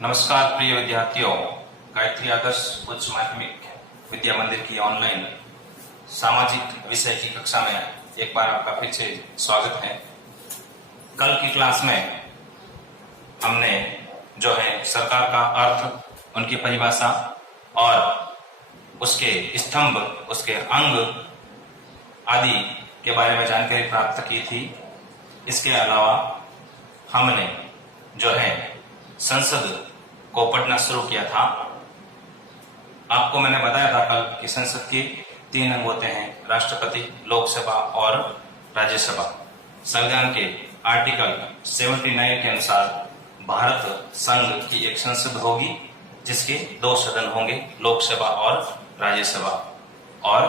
नमस्कार प्रिय विद्यार्थियों, गायत्री आदर्श उच्च माध्यमिक विद्या मंदिर की ऑनलाइन सामाजिक विषय की कक्षा में एक बार आपका फिर से स्वागत है। कल की क्लास में हमने जो है सरकार का अर्थ, उनकी परिभाषा और उसके स्तंभ, उसके अंग आदि के बारे में जानकारी प्राप्त की थी। इसके अलावा हमने जो है संसद को पढ़ना शुरू किया था। आपको मैंने बताया था कल कि संसद के 3 अंग होते हैं, राष्ट्रपति, लोकसभा और राज्यसभा। संविधान के आर्टिकल 79 के अनुसार भारत संघ की एक संसद होगी जिसके 2 सदन होंगे, लोकसभा और राज्यसभा। और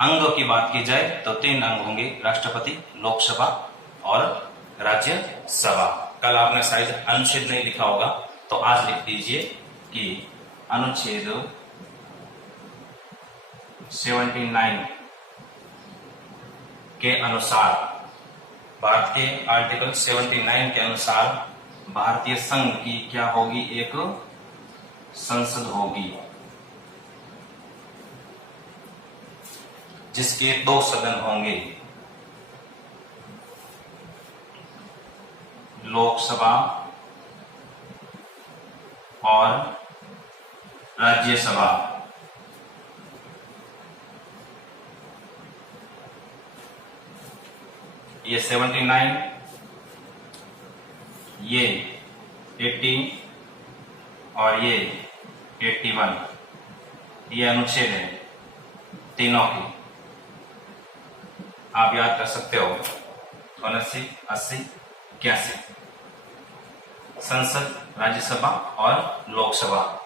अंगों की बात की जाए तो 3 अंग होंगे, राष्ट्रपति, लोकसभा और राज्यसभा। कल आपने शायद अनुच्छेद नहीं लिखा होगा, तो आज लिख दीजिए कि अनुच्छेद 79 के अनुसार, भारत के आर्टिकल 79 के अनुसार भारतीय संघ की क्या होगी, एक संसद होगी जिसके 2 सदन होंगे, लोकसभा और राज्यसभा। ये 79, ये 80 और ये 81, ये अनुच्छेद है तीनों की। आप याद कर सकते हो 79, 80, 81। संसद, राज्यसभा और लोकसभा।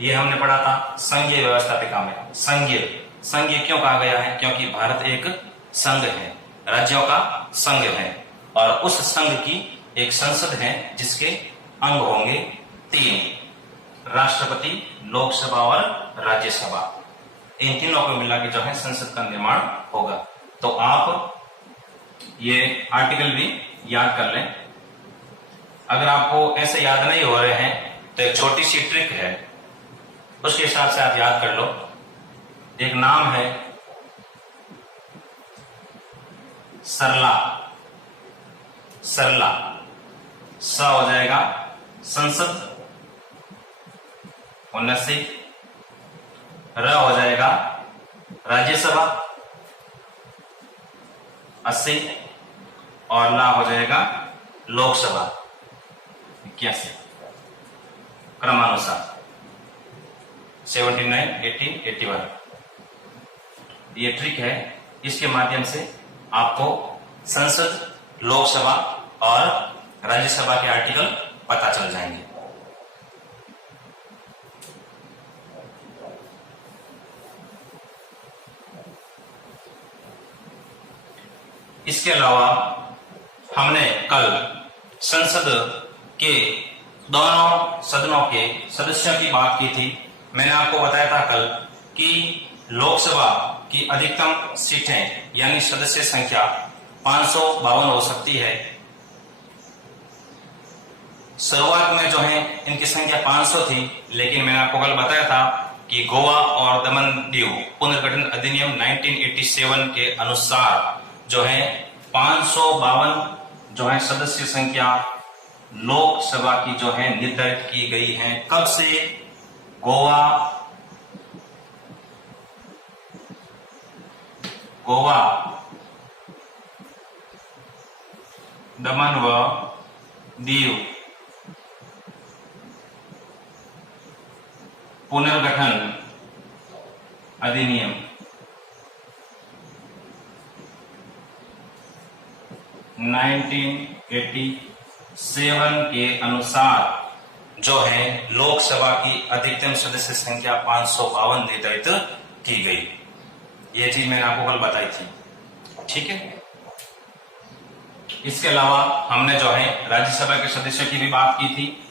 ये हमने पढ़ा था संघीय व्यवस्थापिका में। संघीय क्यों कहा गया है? क्योंकि भारत एक संघ है, राज्यों का संघ है, और उस संघ की एक संसद है जिसके अंग होंगे 3, राष्ट्रपति, लोकसभा और राज्यसभा। इन तीनों को मिला के जो है संसद का निर्माण होगा। तो आप ये आर्टिकल भी याद कर लें। अगर आपको ऐसे याद नहीं हो रहे हैं तो एक छोटी सी ट्रिक है, उसके हिसाब से आप याद कर लो। एक नाम है सरला। स हो जाएगा संसद 79, र हो जाएगा राज्यसभा 80 और ला हो जाएगा लोकसभा 81, क्रमानुसार 79, 80, 81। ये ट्रिक है, इसके माध्यम से आपको संसद, लोकसभा और राज्यसभा के आर्टिकल पता चल जाएंगे। इसके अलावा हमने कल संसद के दोनों सदनों के सदस्यों की बात की थी। मैंने आपको बताया था कल कि लोकसभा की अधिकतम सीटें यानी सदस्य संख्या 552 हो सकती है। शुरुआत में जो है इनकी संख्या 500 थी, लेकिन मैंने आपको कल बताया था कि गोवा और दमन दीव पुनर्गठन अधिनियम 1987 के अनुसार जो है 552 जो है सदस्य संख्या लोकसभा की जो है निर्धारित की गई है। कब से? गोवा, दमन व दीव पुनर्गठन अधिनियम 1987 के अनुसार जो है लोकसभा की अधिकतम सदस्य संख्या 552 निर्धारित की गई। ये चीज मैंने आपको कल बताई थी, ठीक है। इसके अलावा हमने जो है राज्यसभा के सदस्यों की भी बात की थी,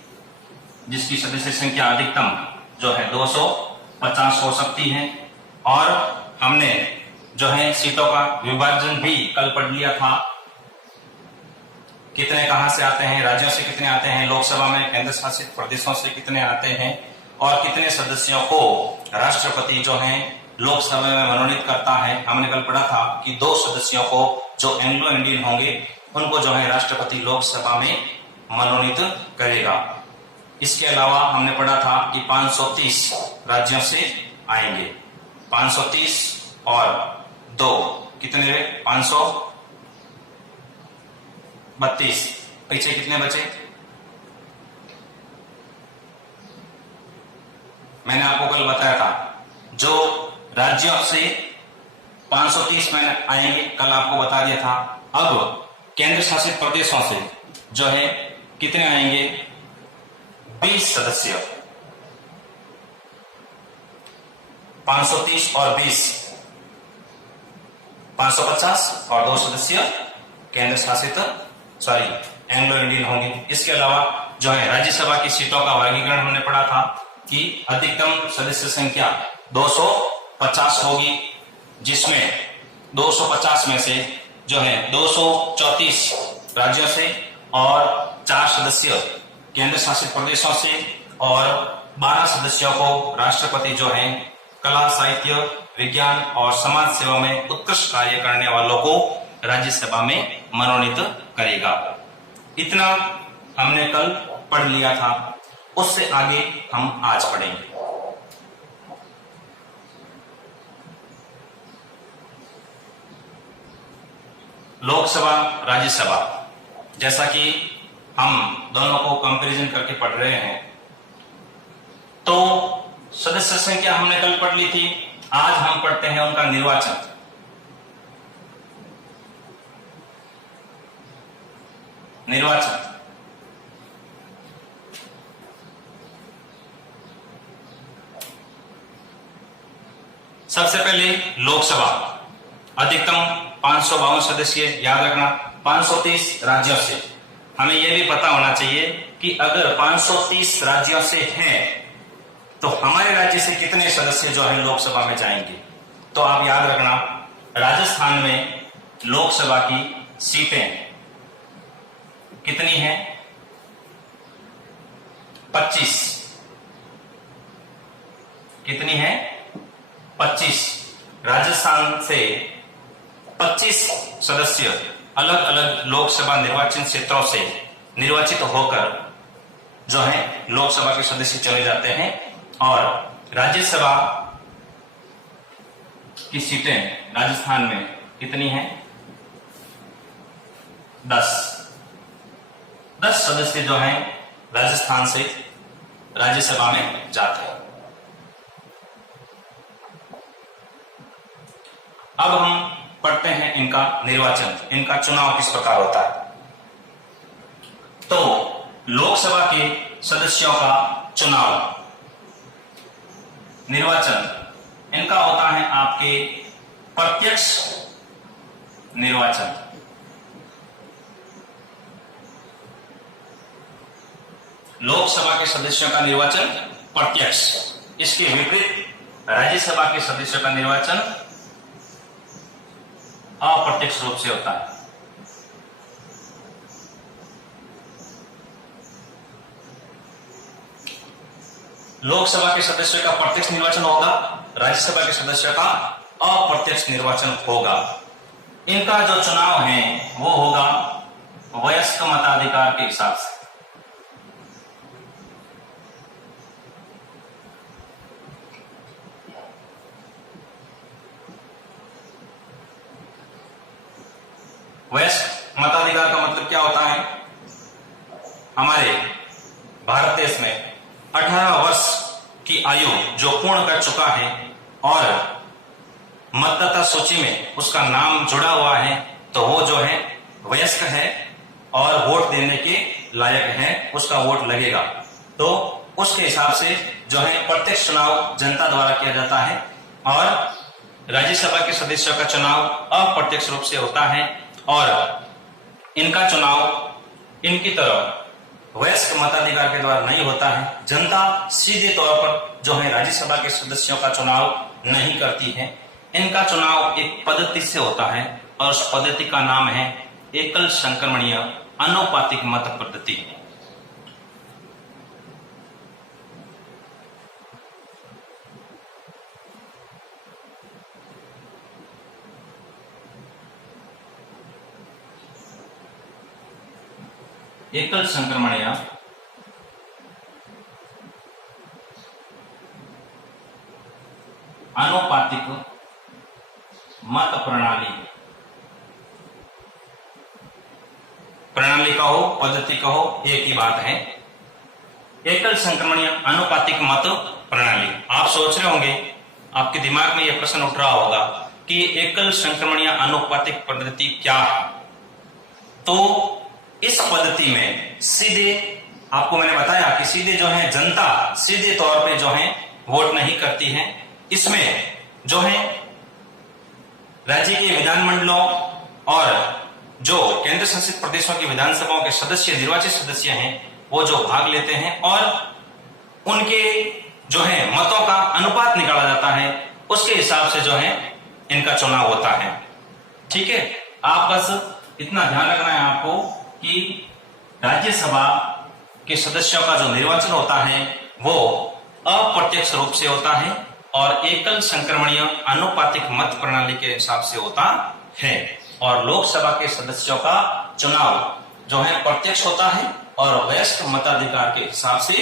जिसकी सदस्य संख्या अधिकतम जो है 250 हो सकती है। और हमने जो है सीटों का विभाजन भी कल पढ़ लिया था कितने कहां से आते हैं, राज्यों से कितने आते हैं लोकसभा में, केंद्र शासित प्रदेशों से कितने आते हैं, और कितने सदस्यों को राष्ट्रपति जो है लोकसभा में मनोनीत करता है। हमने कल पढ़ा था कि 2 सदस्यों को जो एंग्लो इंडियन होंगे उनको जो है राष्ट्रपति लोकसभा में मनोनीत करेगा। इसके अलावा हमने पढ़ा था कि 530 राज्यों से आएंगे। 530 और 2 कितने हुए? 532। पीछे कितने बचे? मैंने आपको कल बताया था जो राज्यों से 530 में आएंगे, कल आपको बता दिया था। अब केंद्र शासित प्रदेशों से जो है कितने आएंगे? 20 सदस्य। 530 और 20 550 और 2 सदस्य केंद्र शासित एंग्लो इंडियन होंगे। इसके अलावा जो है राज्यसभा की सीटों का वर्गीकरण हमने पढ़ा था कि अधिकतम सदस्य संख्या 250 होगी, जिसमें 250 में से जो है 234 राज्यों से और 4 सदस्य केंद्र शासित प्रदेशों से और 12 सदस्यों को राष्ट्रपति जो है कला, साहित्य, विज्ञान और समाज सेवा में उत्कृष्ट कार्य करने वालों को राज्यसभा में मनोनीत करेगा। इतना हमने कल पढ़ लिया था, उससे आगे हम आज पढ़ेंगे। लोकसभा, राज्यसभा, जैसा कि हम दोनों को कंपैरिजन करके पढ़ रहे हैं, तो सदस्य संख्या हमने कल पढ़ ली थी। आज हम पढ़ते हैं उनका निर्वाचन। सबसे पहले लोकसभा, अधिकतम 552 सदस्य, याद रखना 530 राज्यों से। हमें यह भी पता होना चाहिए कि अगर 530 राज्यों से हैं तो हमारे राज्य से कितने सदस्य जो है लोकसभा में जाएंगे। तो आप याद रखना, राजस्थान में लोकसभा की सीटें कितनी हैं? 25। कितनी है? 25। राजस्थान से 25 सदस्य अलग अलग लोकसभा निर्वाचन क्षेत्रों से निर्वाचित होकर जो है लोकसभा के सदस्य चले जाते हैं, और राज्यसभा की सीटें राजस्थान में कितनी हैं? 10 सदस्य जो हैं राजस्थान से राज्यसभा में जाते हैं। अब हम पढ़ते हैं इनका निर्वाचन, इनका चुनाव किस प्रकार होता है। तो लोकसभा के सदस्यों का चुनाव, निर्वाचन इनका होता है आपके प्रत्यक्ष निर्वाचन। लोकसभा के सदस्यों का निर्वाचन प्रत्यक्ष, इसके विपरीत राज्यसभा के सदस्यों का निर्वाचन अप्रत्यक्ष रूप से होता है। लोकसभा के सदस्यों का प्रत्यक्ष निर्वाचन होगा, राज्यसभा के सदस्यों का अप्रत्यक्ष निर्वाचन होगा। इनका जो चुनाव है वो होगा वयस्क मताधिकार के हिसाब से। वयस्क मताधिकार का मतलब क्या होता है? हमारे भारत देश में 18 वर्ष की आयु जो पूर्ण कर चुका है और मतदाता सूची में उसका नाम जुड़ा हुआ है, तो वो जो है वयस्क है और वोट देने के लायक है, उसका वोट लगेगा। तो उसके हिसाब से जो है प्रत्यक्ष चुनाव जनता द्वारा किया जाता है, और राज्यसभा के सदस्यों का चुनाव अप्रत्यक्ष रूप से होता है, और इनका चुनाव इनकी तरह वयस्क मताधिकार के द्वारा नहीं होता है। जनता सीधे तौर पर जो है राज्यसभा के सदस्यों का चुनाव नहीं करती है। इनका चुनाव एक पद्धति से होता है, और उस पद्धति का नाम है एकल संक्रमणीय आनुपातिक मत पद्धति। एकल संक्रमण या आनुपातिक मत प्रणाली, प्रणाली कहो पद्धति कहो एक ही बात है। एकल संक्रमण या आनुपातिक मत प्रणाली। आप सोच रहे होंगे, आपके दिमाग में यह प्रश्न उठ रहा होगा कि एकल संक्रमण या आनुपातिक पद्धति क्या है। तो इस पद्धति में सीधे आपको मैंने बताया कि सीधे जो है जनता सीधे तौर पे जो है वोट नहीं करती है। इसमें जो है राज्य के विधानमंडलों और जो केंद्र शासित प्रदेशों की विधानसभाओं के सदस्य, निर्वाचित सदस्य हैं, वो जो भाग लेते हैं और उनके जो है मतों का अनुपात निकाला जाता है, उसके हिसाब से जो है इनका चुनाव होता है। ठीक है, आप बस इतना ध्यान रखना है आपको कि राज्यसभा के सदस्यों का जो निर्वाचन होता है वो अप्रत्यक्ष रूप से होता है और एकल संक्रमणीय आनुपातिक मत प्रणाली के हिसाब से होता है। और लोकसभा के सदस्यों का चुनाव जो है प्रत्यक्ष होता है और वयस्क मताधिकार के हिसाब से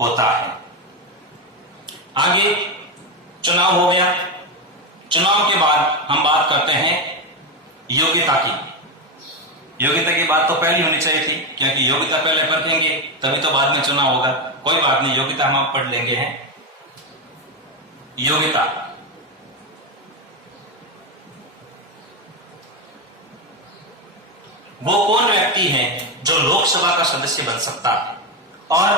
होता है। आगे चुनाव हो गया। चुनाव के बाद हम बात करते हैं योग्यता की। योग्यता की बात तो पहले होनी चाहिए थी, क्योंकि योग्यता पहले परखेंगे तभी तो बाद में चुनाव होगा। कोई बात नहीं, योग्यता हम आप पढ़ लेंगे हैं। योग्यता, वो कौन व्यक्ति है जो लोकसभा का सदस्य बन सकता है और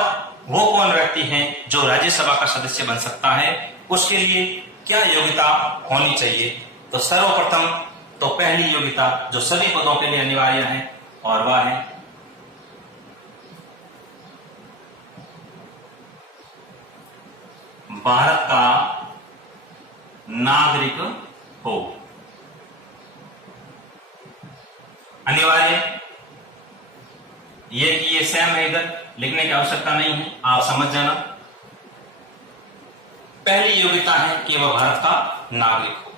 वो कौन व्यक्ति है जो राज्यसभा का सदस्य बन सकता है, उसके लिए क्या योग्यता होनी चाहिए। तो सर्वप्रथम तो पहली योग्यता जो सभी पदों के लिए अनिवार्य है और वह है भारत का नागरिक हो। अनिवार्य ये कि ये सेम है, इधर लिखने की आवश्यकता नहीं है, आप समझ जाना। पहली योग्यता है कि वह भारत का नागरिक हो।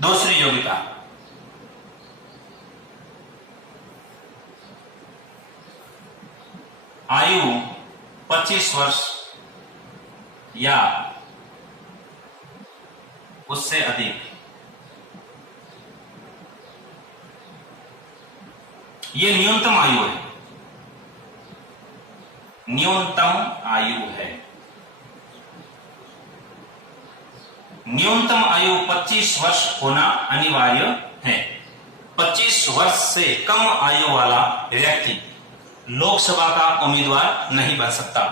दूसरी योग्यता आयु 25 वर्ष या उससे अधिक। ये न्यूनतम आयु है, न्यूनतम आयु है। न्यूनतम आयु 25 वर्ष होना अनिवार्य है। 25 वर्ष से कम आयु वाला व्यक्ति लोकसभा का उम्मीदवार नहीं बन सकता।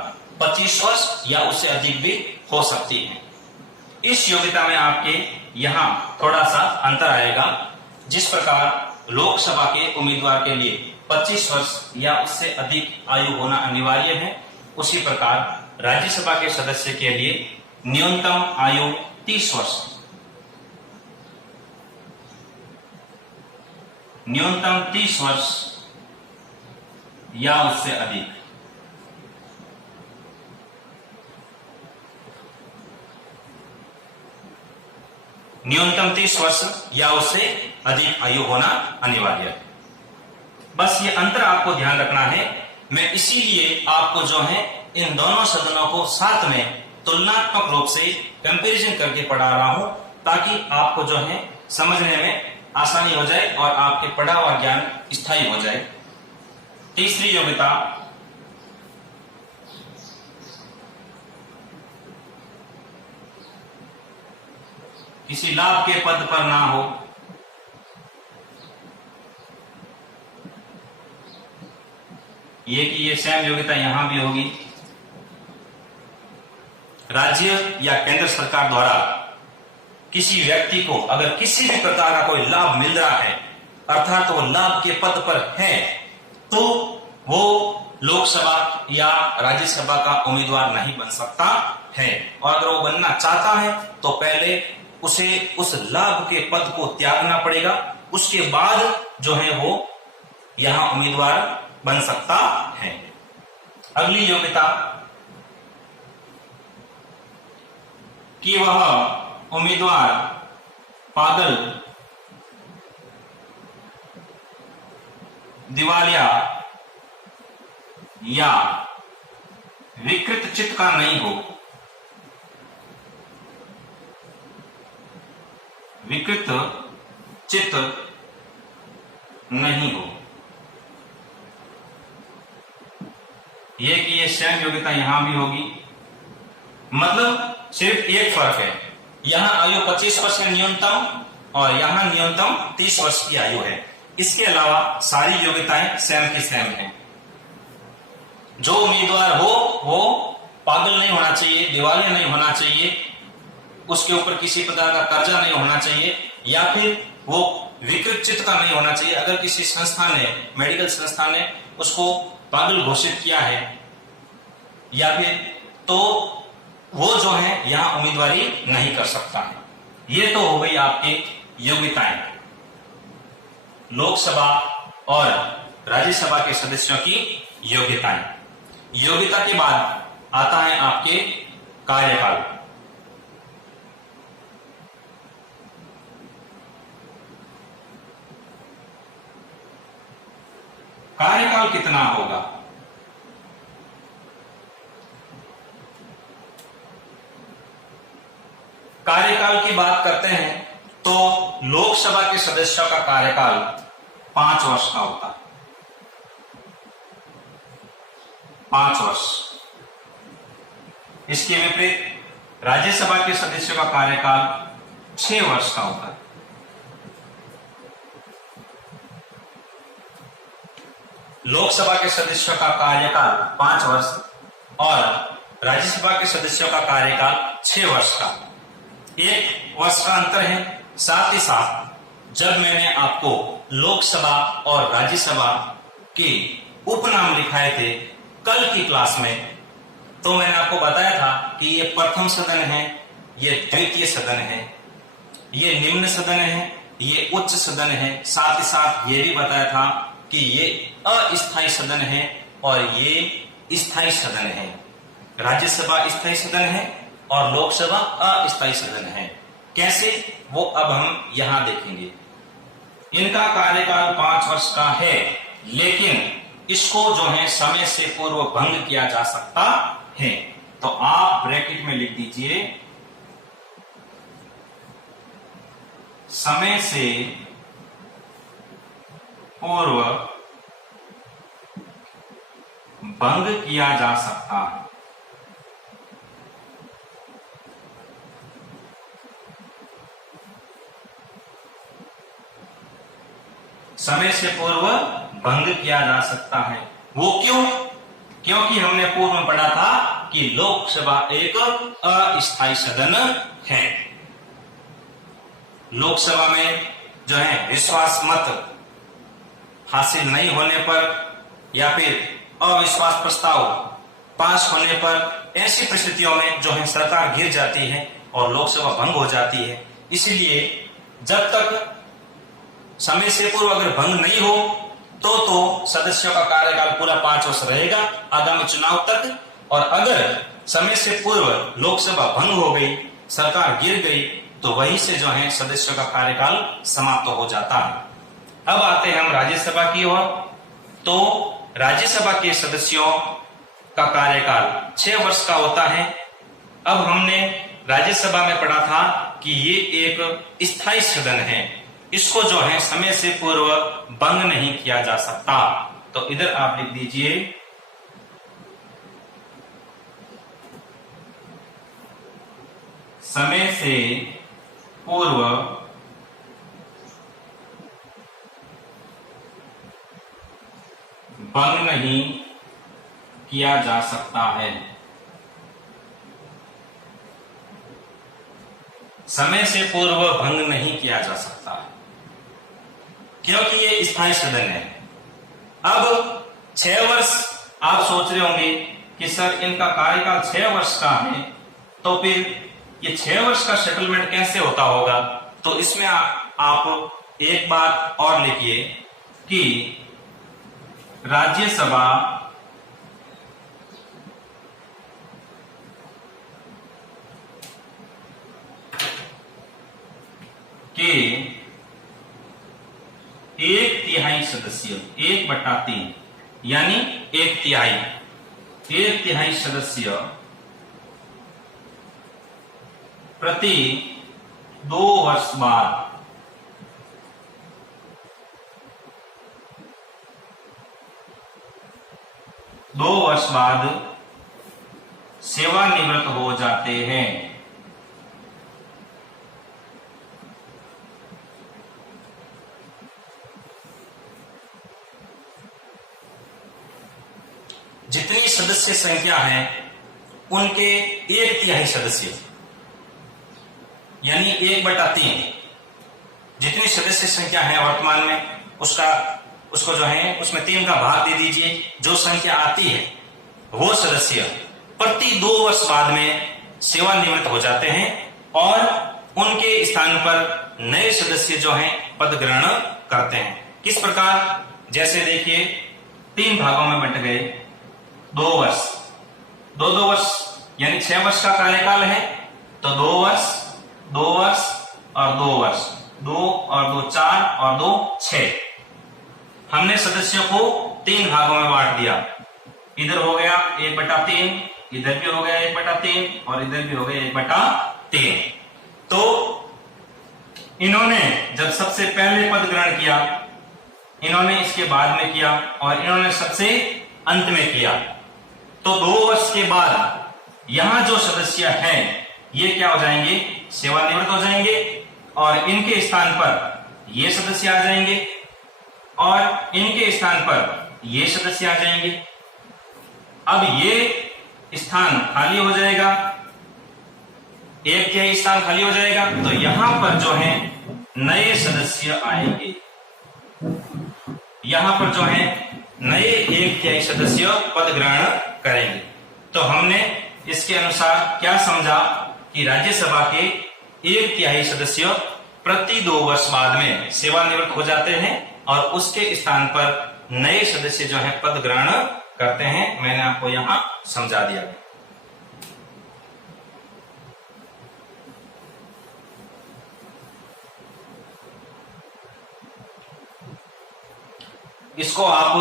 25 वर्ष या उससे अधिक भी हो सकती है। इस योग्यता में आपके यहां थोड़ा सा अंतर आएगा। जिस प्रकार लोकसभा के उम्मीदवार के लिए 25 वर्ष या उससे अधिक आयु होना अनिवार्य है, उसी प्रकार राज्यसभा के सदस्य के लिए न्यूनतम आयु 30 वर्ष, न्यूनतम 30 वर्ष या उससे अधिक। न्यूनतम 30 वर्ष या उससे अधिक आयु होना अनिवार्य है। बस ये अंतर आपको ध्यान रखना है। मैं इसीलिए आपको जो है इन दोनों सदनों को साथ में तुलनात्मक रूप से कंपैरिजन करके पढ़ा रहा हूं, ताकि आपको जो है समझने में आसानी हो जाए और आपके पढ़ा हुआ ज्ञान स्थायी हो जाए। तीसरी योग्यता किसी लाभ के पद पर ना हो, ये कि ये सेम योग्यता यहां भी होगी। राज्य या केंद्र सरकार द्वारा किसी व्यक्ति को अगर किसी भी प्रकार का कोई लाभ मिल रहा है, अर्थात वो लाभ के पद पर है, तो वो लोकसभा या राज्यसभा का उम्मीदवार नहीं बन सकता है। और अगर वो बनना चाहता है तो पहले उसे उस लाभ के पद को त्यागना पड़ेगा उसके बाद जो है वो यहां उम्मीदवार बन सकता है। अगली योग्यता कि वह उम्मीदवार पागल, दिवालिया या विकृत चित्त का नहीं हो। विकृत चित्त नहीं हो। ये कि ये सेम योग्यता यहां भी होगी, मतलब सिर्फ एक फर्क है, यहां आयु 25 वर्ष है न्यूनतम और यहां न्यूनतम 30 वर्ष की आयु है। इसके अलावा सारी योग्यताएं सेम की सेम हैं। जो उम्मीदवार हो वो पागल नहीं होना चाहिए, दिवालिया नहीं होना चाहिए, उसके ऊपर किसी प्रकार का कर्जा नहीं होना चाहिए, या फिर वो विकृत चित्त का नहीं होना चाहिए। अगर किसी संस्था ने, मेडिकल संस्था ने उसको पागल घोषित किया है या फिर, तो वो जो है यहां उम्मीदवारी नहीं कर सकता है। ये तो हो गई आपकी योग्यताएं, लोकसभा और राज्यसभा के सदस्यों की योग्यताएं। योग्यता के बाद आता है आपके कार्यकाल। कार्यकाल कितना होगा? कार्यकाल की बात करते हैं तो लोकसभा के सदस्यों का कार्यकाल 5 वर्ष का होता है। 5 वर्ष। इसके विपरीत राज्यसभा के सदस्यों का कार्यकाल 6 वर्ष का होता है। लोकसभा के सदस्यों का कार्यकाल 5 वर्ष और राज्यसभा के सदस्यों का कार्यकाल 6 वर्ष का। 1 वर्ष का अंतर है। साथ ही साथ जब मैंने आपको लोकसभा और राज्यसभा के उपनाम लिखाए थे कल की क्लास में, तो मैंने आपको बताया था कि ये प्रथम सदन है, ये द्वितीय सदन है, ये निम्न सदन है, ये उच्च सदन है। साथ ही साथ ये भी बताया था कि ये अस्थायी सदन है और ये स्थायी सदन है। राज्यसभा स्थायी सदन है और लोकसभा अस्थायी सदन है। कैसे, वो अब हम यहां देखेंगे। इनका कार्यकाल 5 वर्ष का है, लेकिन इसको जो है समय से पूर्व भंग किया जा सकता है। तो आप ब्रैकेट में लिख दीजिए, समय से पूर्व भंग किया जा सकता है। समय से पूर्व भंग किया जा सकता है। वो क्यों? क्योंकि हमने पूर्व में पढ़ा था कि लोकसभा एक अस्थायी सदन है। लोकसभा में जो है विश्वास मत हासिल नहीं होने पर या फिर अविश्वास प्रस्ताव पास होने पर ऐसी परिस्थितियों में जो है सरकार गिर जाती है और लोकसभा भंग हो जाती है। इसलिए जब तक समय से पूर्व अगर भंग नहीं हो तो सदस्यों का कार्यकाल पूरा 5 वर्ष रहेगा आगामी चुनाव तक। और अगर समय से पूर्व लोकसभा भंग हो गई, सरकार गिर गई, तो वहीं से जो है सदस्यों का कार्यकाल समाप्त हो जाता है। अब आते हैं हम राज्यसभा की ओर। तो राज्यसभा के सदस्यों का कार्यकाल 6 वर्ष का होता है। अब हमने राज्यसभा में पढ़ा था कि ये एक स्थायी सदन है, इसको जो है समय से पूर्व भंग नहीं किया जा सकता। तो इधर आप लिख दीजिए, समय से पूर्व भंग नहीं किया जा सकता है। समय से पूर्व भंग नहीं किया जा सकता है क्योंकि ये स्थायी सदन है। अब 6 वर्ष, आप सोच रहे होंगे कि सर इनका कार्यकाल 6 वर्ष का है, तो फिर ये 6 वर्ष का सेटलमेंट कैसे होता होगा? तो इसमें आप एक बात और लिखिए कि राज्यसभा के 1/3 सदस्य, 1/3 यानी 1/3 सदस्य प्रति 2 वर्ष बाद सेवानिवृत्त हो जाते हैं। जितनी सदस्य संख्या है उनके 1/3 सदस्य यानी 1/3 जितनी सदस्य संख्या है वर्तमान में उसको जो है उसमें 3 का भाग दे दीजिए। जो संख्या आती है वो सदस्य प्रति 2 वर्ष बाद में सेवानिवृत्त हो जाते हैं और उनके स्थान पर नए सदस्य जो हैं पद ग्रहण करते हैं। किस प्रकार? जैसे देखिए 3 भागों में बंट गए। 2 वर्ष, 2 वर्ष यानी 6 वर्ष का कार्यकाल है, तो 2 वर्ष, 2 वर्ष और 2 वर्ष, 2 और 2 4 और 2 6। हमने सदस्यों को 3 भागों में बांट दिया। इधर हो गया 1/3, इधर भी हो गया 1/3 और इधर भी हो गया 1/3। तो इन्होंने जब सबसे पहले पद ग्रहण किया, इन्होंने इसके बाद में किया और इन्होंने सबसे अंत में किया, तो 2 वर्ष के बाद यहां जो सदस्य हैं ये क्या हो जाएंगे? सेवानिवृत्त हो जाएंगे और इनके स्थान पर ये सदस्य आ जाएंगे और इनके स्थान पर ये सदस्य आ जाएंगे। अब ये स्थान खाली हो जाएगा, 1/3 स्थान खाली हो जाएगा, तो यहां पर जो है नए सदस्य आएंगे। यहां पर जो है नए 1/3 सदस्य पद ग्रहण करेंगे। तो हमने इसके अनुसार क्या समझा कि राज्यसभा के 1/3 सदस्य प्रति 2 वर्ष बाद में सेवानिवृत्त हो जाते हैं और उसके स्थान पर नए सदस्य जो है पद ग्रहण करते हैं। मैंने आपको यहां समझा दिया। इसको आप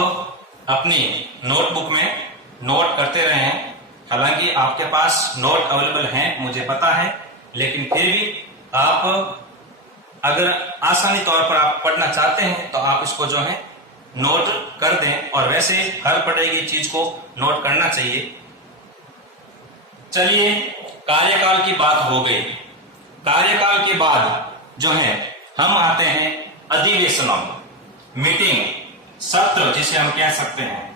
अपनी नोटबुक में नोट करते रहें। हालांकि आपके पास नोट अवेलेबल हैं मुझे पता है, लेकिन फिर भी आप अगर आसानी तौर पर आप पढ़ना चाहते हैं तो आप इसको जो है नोट कर दें, और वैसे हर पढ़ी गई चीज को नोट करना चाहिए। चलिए, कार्यकाल की बात हो गई। कार्यकाल के बाद जो है हम आते हैं अधिवेशनों, मीटिंग, सत्र जिसे हम कह सकते हैं।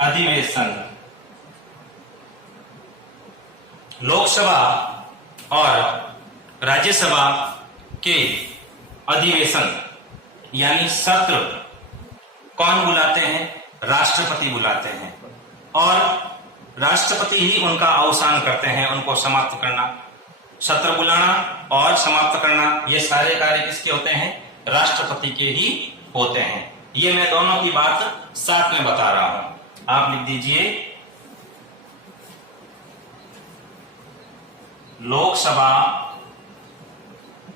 अधिवेशन, लोकसभा और राज्यसभा के अधिवेशन यानी सत्र कौन बुलाते हैं? राष्ट्रपति बुलाते हैं, और राष्ट्रपति ही उनका अवसान करते हैं, उनको समाप्त करना। सत्र बुलाना और समाप्त करना ये सारे कार्य किसके होते हैं? राष्ट्रपति के ही होते हैं। ये मैं दोनों की बात साथ में बता रहा हूं। आप लिख दीजिए लोकसभा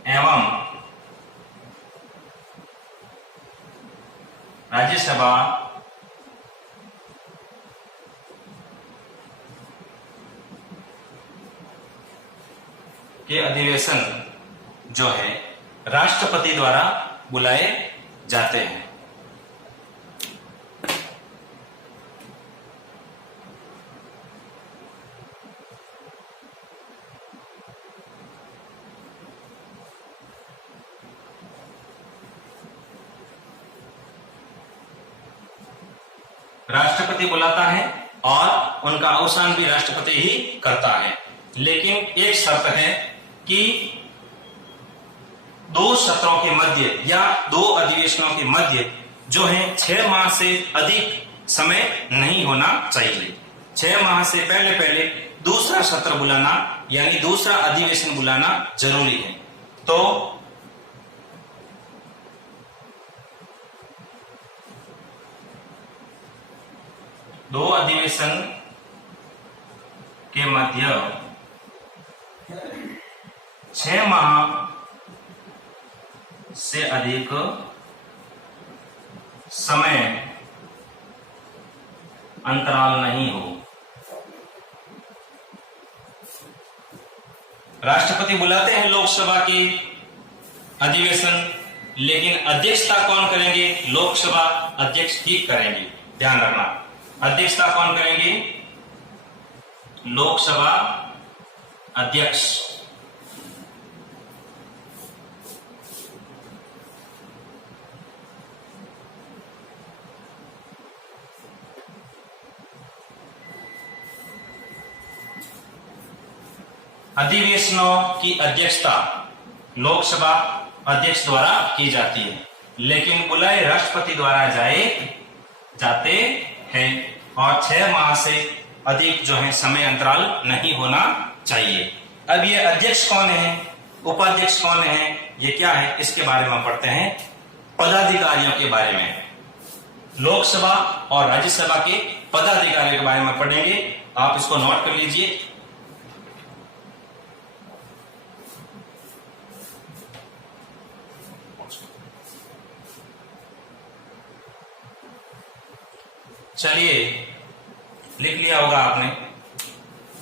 एवं राज्यसभा के अधिवेशन जो है राष्ट्रपति द्वारा बुलाए जाते हैं। राष्ट्रपति बुलाता है और उनका अवसान भी राष्ट्रपति ही करता है। लेकिन एक शर्त है कि 2 सत्रों के मध्य या 2 अधिवेशनों के मध्य जो है 6 माह से अधिक समय नहीं होना चाहिए। 6 माह से पहले दूसरा सत्र बुलाना यानी दूसरा अधिवेशन बुलाना जरूरी है। तो दो अधिवेशन के मध्य 6 माह से अधिक समय अंतराल नहीं हो। राष्ट्रपति बुलाते हैं लोकसभा के अधिवेशन, लेकिन अध्यक्षता कौन करेंगे? लोकसभा अध्यक्ष ही करेंगे। ध्यान रखना, अध्यक्षता कौन करेंगे? लोकसभा अध्यक्ष। अधिवेशनों की अध्यक्षता लोकसभा अध्यक्ष द्वारा की जाती है, लेकिन बुलाए राष्ट्रपति द्वारा जाते हैं और 6 माह से अधिक जो है समय अंतराल नहीं होना चाहिए। अब ये अध्यक्ष कौन है, उपाध्यक्ष कौन है, ये क्या है, इसके बारे में पढ़ते हैं। पदाधिकारियों के बारे में, लोकसभा और राज्यसभा के पदाधिकारियों के बारे में पढ़ेंगे। आप इसको नोट कर लीजिए। चलिए, लिख लिया होगा आपने।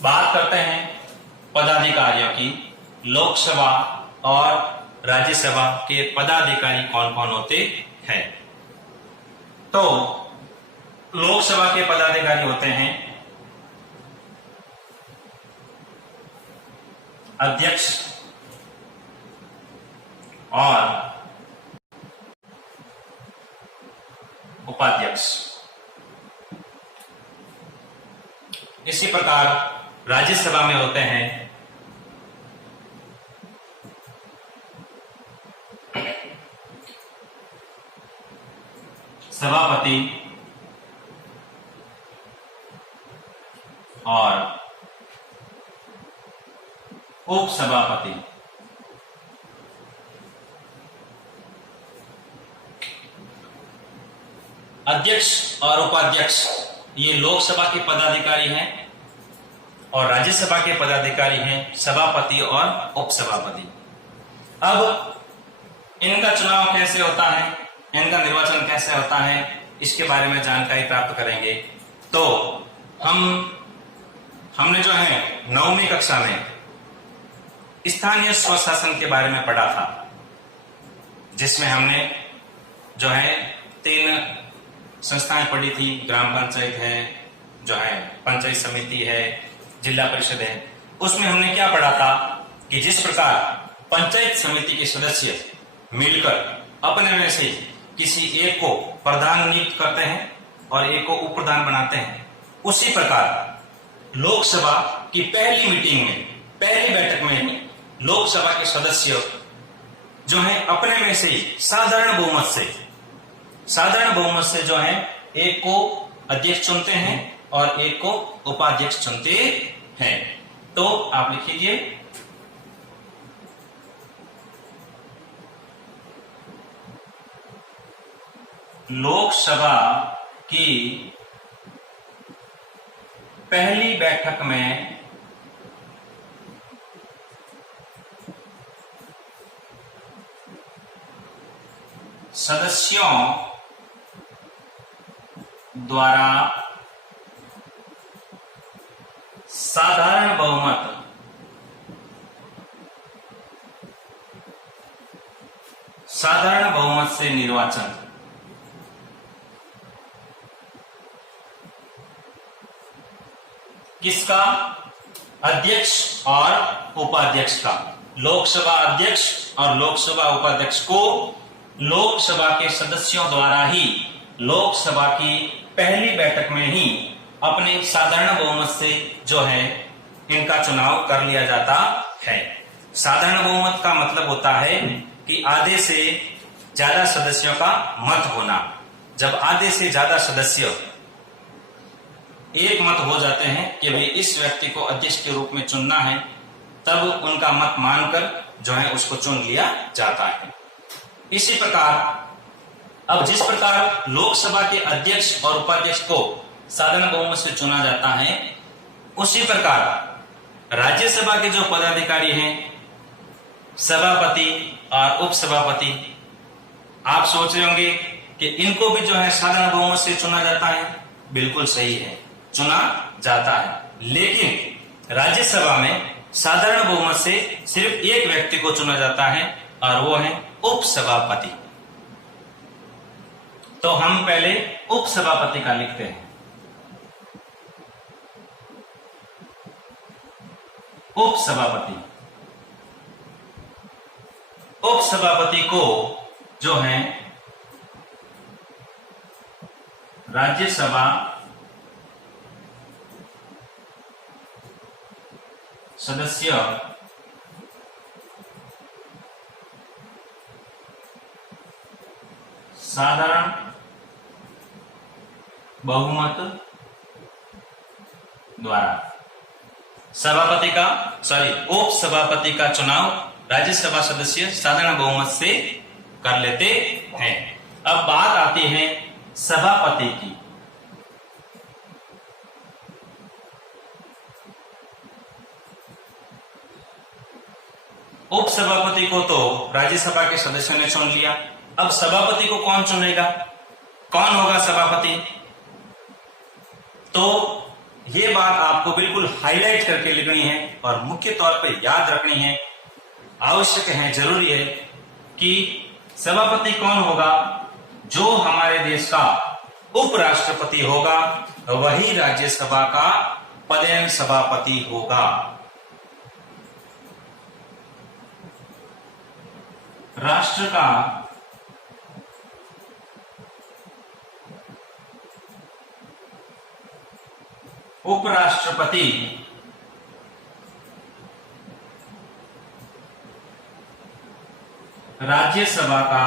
बात करते हैं पदाधिकारियों की। लोकसभा और राज्यसभा के पदाधिकारी कौन कौन होते हैं? तो लोकसभा के पदाधिकारी होते हैं अध्यक्ष और उपाध्यक्ष। इसी प्रकार राज्यसभा में होते हैं सभापति और उपसभापति। अध्यक्ष और उपाध्यक्ष ये लोकसभा के पदाधिकारी हैं और राज्यसभा के पदाधिकारी हैं सभापति और उपसभापति। अब इनका चुनाव कैसे होता है, इनका निर्वाचन कैसे होता है, इसके बारे में जानकारी प्राप्त करेंगे। तो हमने जो है 9वीं कक्षा में स्थानीय स्वशासन के बारे में पढ़ा था, जिसमें हमने जो है 3 संस्थाएं पढ़ी थी। ग्राम पंचायत है, जो है पंचायत समिति है, जिला परिषद है। उसमें हमने क्या पढ़ा था कि जिस प्रकार पंचायत समिति के सदस्य मिलकर अपने में से किसी एक को प्रधान नियुक्त करते हैं और एक को उप प्रधान बनाते हैं, उसी प्रकार लोकसभा की पहली मीटिंग में, पहली बैठक में लोकसभा के सदस्य जो है अपने में से साधारण बहुमत से जो है एक को अध्यक्ष चुनते हैं और एक को उपाध्यक्ष चुनते हैं। तो आप लिख लीजिए, लोकसभा की पहली बैठक में सदस्यों द्वारा साधारण बहुमत से निर्वाचन। किसका? अध्यक्ष और उपाध्यक्ष का। लोकसभा अध्यक्ष और लोकसभा उपाध्यक्ष को लोकसभा के सदस्यों द्वारा ही लोकसभा की पहली बैठक में ही अपने साधारण बहुमत से जो है इनका चुनाव कर लिया जाता है। साधारण बहुमत का मतलब होता है कि आधे से ज्यादा सदस्यों का मत होना। जब आधे से ज्यादा सदस्य एक मत हो जाते हैं कि भाई इस व्यक्ति को अध्यक्ष के रूप में चुनना है, तब उनका मत मानकर जो है उसको चुन लिया जाता है। इसी प्रकार अब जिस प्रकार लोकसभा के अध्यक्ष और उपाध्यक्ष को साधारण बहुमत से चुना जाता है, उसी प्रकार राज्यसभा के जो पदाधिकारी हैं, सभापति और उपसभापति, आप सोच रहे होंगे कि इनको भी जो है साधारण बहुमत से चुना जाता है। बिल्कुल सही है, चुना जाता है, लेकिन राज्यसभा में साधारण बहुमत से सिर्फ एक व्यक्ति को चुना जाता है और वो है उपसभापति। तो हम पहले उपसभापति का लिखते हैं। उपसभापति, उपसभापति को जो है राज्यसभा सदस्य साधारण बहुमत द्वारा उपसभापति का चुनाव राज्यसभा सदस्य साधारण बहुमत से कर लेते हैं। अब बात आती है सभापति की। उपसभापति को तो राज्यसभा के सदस्यों ने चुन लिया, अब सभापति को कौन चुनेगा, कौन होगा सभापति? तो ये बात आपको बिल्कुल हाईलाइट करके लिखनी है और मुख्य तौर पे याद रखनी है, आवश्यक है, जरूरी है कि सभापति कौन होगा? जो हमारे देश का उपराष्ट्रपति होगा वही राज्यसभा का पदेन सभापति होगा। राष्ट्र का उपराष्ट्रपति राज्यसभा का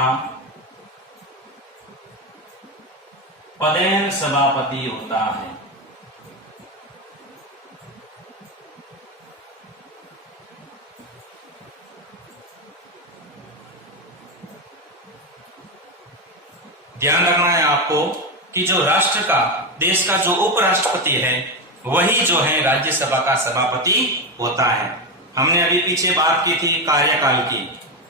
पदेन सभापति होता है। ध्यान रखना है आपको कि जो राष्ट्र का, देश का जो उपराष्ट्रपति है वही जो है राज्यसभा का सभापति होता है। हमने अभी पीछे बात की थी कार्यकाल की।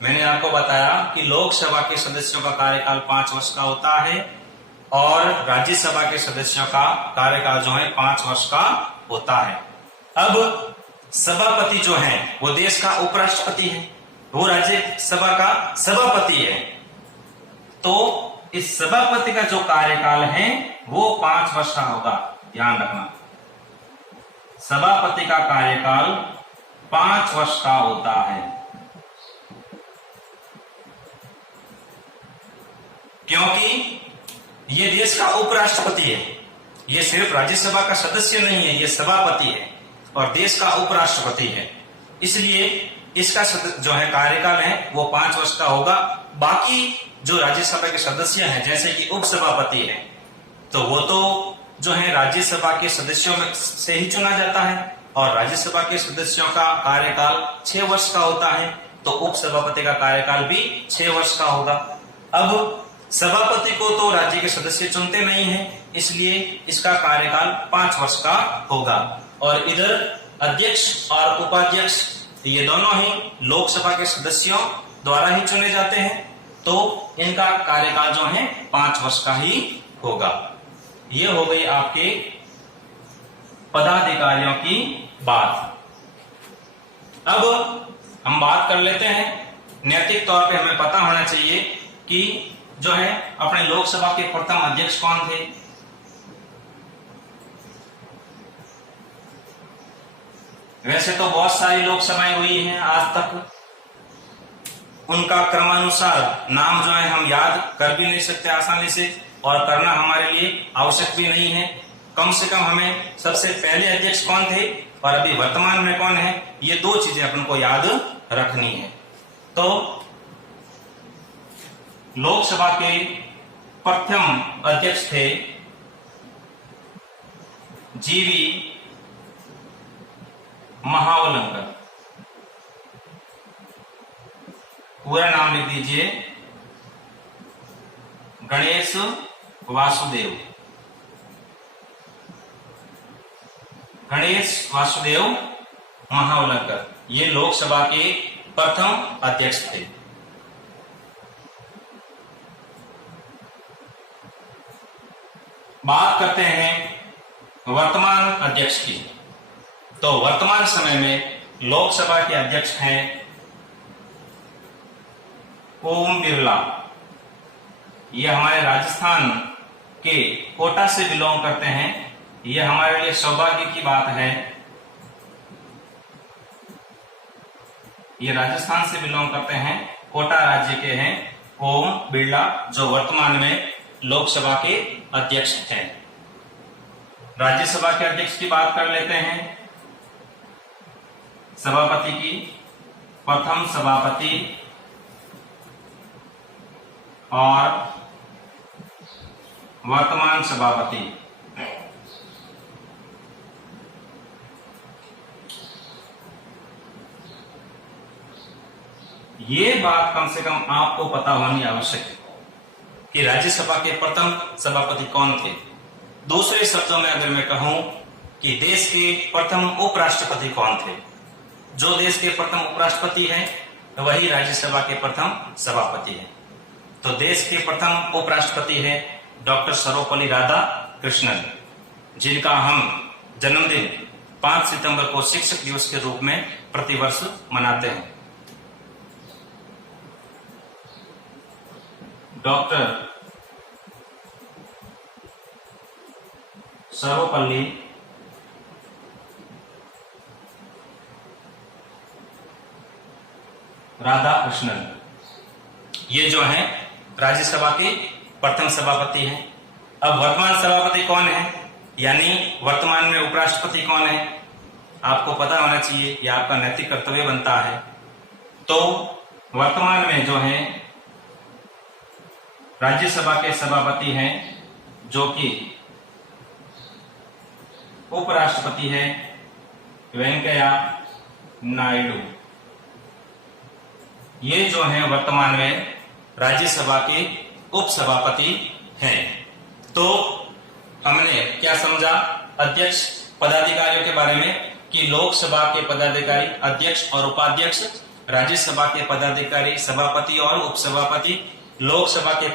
मैंने आपको बताया कि लोकसभा के सदस्यों का कार्यकाल 5 वर्ष का होता है और राज्यसभा के सदस्यों का कार्यकाल जो है 5 वर्ष का होता है। अब सभापति जो है वो देश का उपराष्ट्रपति है, वो राज्यसभा का सभापति है। तो इस सभापति का जो कार्यकाल है वो 5 वर्ष का होगा। ध्यान रखना, सभापति का कार्यकाल 5 वर्ष का होता है, क्योंकि ये देश का उपराष्ट्रपति है। ये सिर्फ राज्यसभा का सदस्य नहीं है, ये सभापति है और देश का उपराष्ट्रपति है। इसलिए इसका जो है कार्यकाल है वो 5 वर्ष का होगा। बाकी जो राज्यसभा के सदस्य हैं जैसे कि उपसभापति है, तो वो तो जो है राज्यसभा के सदस्यों में से ही चुना जाता है और राज्यसभा के सदस्यों का कार्यकाल 6 वर्ष का होता है, तो उपसभापति का कार्यकाल भी 6 वर्ष का होगा। अब सभापति को तो राज्य के सदस्य चुनते नहीं हैं, इसलिए इसका कार्यकाल 5 वर्ष का होगा। और इधर अध्यक्ष और उपाध्यक्ष ये दोनों ही लोकसभा के सदस्यों द्वारा ही चुने जाते हैं, तो इनका कार्यकाल जो है 5 वर्ष का ही होगा। ये हो गई आपके पदाधिकारियों की बात। अब हम बात कर लेते हैं, नैतिक तौर पे हमें पता होना चाहिए कि जो है अपने लोकसभा के प्रथम अध्यक्ष कौन थे। वैसे तो बहुत सारी लोकसभाएं हुई हैं आज तक, उनका क्रमानुसार नाम जो है हम याद कर भी नहीं सकते आसानी से और करना हमारे लिए आवश्यक भी नहीं है। कम से कम हमें सबसे पहले अध्यक्ष कौन थे और अभी वर्तमान में कौन है, ये 2 चीजें अपन को याद रखनी है। तो लोकसभा के प्रथम अध्यक्ष थे जीवी महावलंकर, पूरा नाम लिख दीजिए गणेश वासुदेव, गणेश वासुदेव महावलंकर। ये लोकसभा के प्रथम अध्यक्ष थे। बात करते हैं वर्तमान अध्यक्ष की। तो वर्तमान समय में लोकसभा के अध्यक्ष हैं ओम बिरला। ये हमारे राजस्थान के कोटा से बिलोंग करते हैं। ये हमारे लिए सौभाग्य की बात है। ये राजस्थान से बिलोंग करते हैं, कोटा राज्य के हैं ओम बिरला, जो वर्तमान में लोकसभा के अध्यक्ष हैं। राज्यसभा के अध्यक्ष की बात कर लेते हैं। सभापति की, प्रथम सभापति और वर्तमान सभापति। ये बात कम से कम आपको पता होनी आवश्यक है कि राज्यसभा के प्रथम सभापति कौन थे। दूसरे शब्दों में अगर मैं कहूं कि देश के प्रथम उपराष्ट्रपति कौन थे, जो देश के प्रथम उपराष्ट्रपति हैं वही राज्यसभा के प्रथम सभापति हैं। तो देश के प्रथम उपराष्ट्रपति है डॉक्टर सर्वपल्ली राधाकृष्णन, जिनका हम जन्मदिन 5 सितंबर को शिक्षक दिवस के रूप में प्रतिवर्ष मनाते हैं। डॉक्टर सर्वपल्ली राधाकृष्णन, ये जो हैं राज्यसभा के प्रथम सभापति हैं। अब वर्तमान सभापति कौन है, यानी वर्तमान में उपराष्ट्रपति कौन है, आपको पता होना चाहिए, यह आपका नैतिक कर्तव्य बनता है। तो वर्तमान में जो है राज्यसभा के सभापति हैं, जो कि उपराष्ट्रपति है वेंकैया नायडू। ये जो है वर्तमान में राज्यसभा के उपसभापति हैं। तो हमने क्या समझा अध्यक्ष पदाधिकारियों के बारे में कि लोकसभा के पदाधिकारी अध्यक्ष और उपाध्यक्ष, राज्यसभा के पदाधिकारी सभापति और उपसभापति, लोकसभा के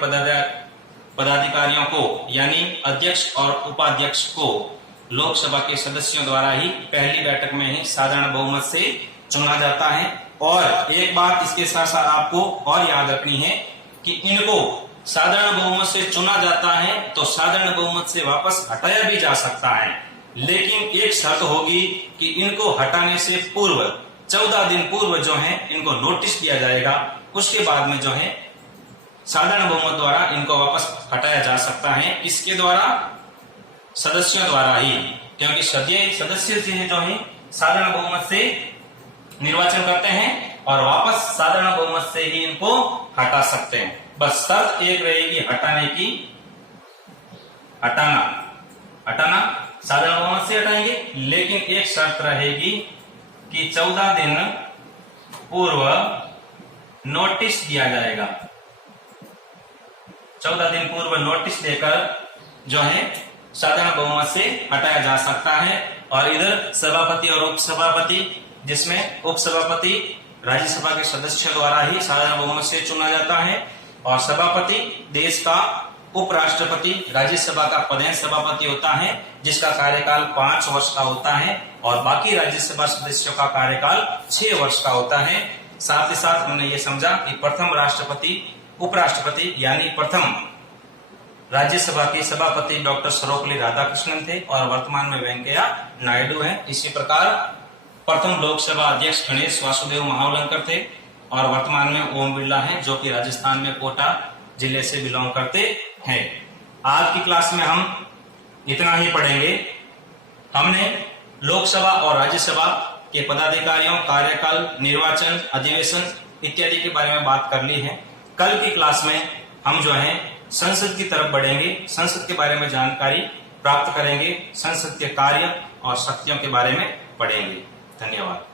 पदाधिकारियों को यानी अध्यक्ष और उपाध्यक्ष को लोकसभा के सदस्यों द्वारा ही पहली बैठक में ही साधारण बहुमत से चुना जाता है। और एक बात इसके साथ साथ आपको और याद रखनी है कि इनको साधारण बहुमत से चुना जाता है तो साधारण बहुमत से वापस हटाया भी जा सकता है, लेकिन एक शर्त होगी कि इनको हटाने से पूर्व 14 दिन पूर्व जो है इनको नोटिस दिया जाएगा। उसके बाद में जो है साधारण बहुमत द्वारा इनको वापस हटाया जा सकता है। इसके द्वारा सदस्यों द्वारा ही, क्योंकि सदस्य जो है साधारण बहुमत से निर्वाचन करते हैं और वापस साधारण बहुमत से ही इनको हटा सकते हैं। बस शर्त एक रहेगी हटाने की, हटाना साधारण बहुमत से हटाएंगे, लेकिन एक शर्त रहेगी कि 14 दिन पूर्व नोटिस दिया जाएगा। 14 दिन पूर्व नोटिस देकर जो है साधारण बहुमत से हटाया जा सकता है। और इधर सभापति और उपसभापति, जिसमें उपसभापति राज्यसभा के सदस्यों द्वारा ही साधारण बहुमत से चुना जाता है और सभापति देश का उपराष्ट्रपति राज्यसभा का पदेन सभापति होता है, जिसका कार्यकाल 5 वर्ष का होता है और बाकी राज्यसभा सदस्यों का कार्यकाल 6 वर्ष का होता है। साथ ही साथ हमने ये समझा कि प्रथम राष्ट्रपति उपराष्ट्रपति यानी प्रथम राज्यसभा के सभापति डॉक्टर सर्वपल्ली राधाकृष्णन थे और वर्तमान में वेंकैया नायडू हैं। इसी प्रकार प्रथम लोकसभा अध्यक्ष गणेश वासुदेव महावलंकर थे और वर्तमान में ओम बिरला हैं, जो कि राजस्थान में कोटा जिले से बिलोंग करते हैं। आज की क्लास में हम इतना ही पढ़ेंगे। हमने लोकसभा और राज्यसभा के पदाधिकारियों, कार्यकाल, निर्वाचन, अधिवेशन इत्यादि के बारे में बात कर ली है। कल की क्लास में हम जो है संसद की तरफ बढ़ेंगे, संसद के बारे में जानकारी प्राप्त करेंगे, संसद के कार्य और शक्तियों के बारे में पढ़ेंगे। धन्यवाद।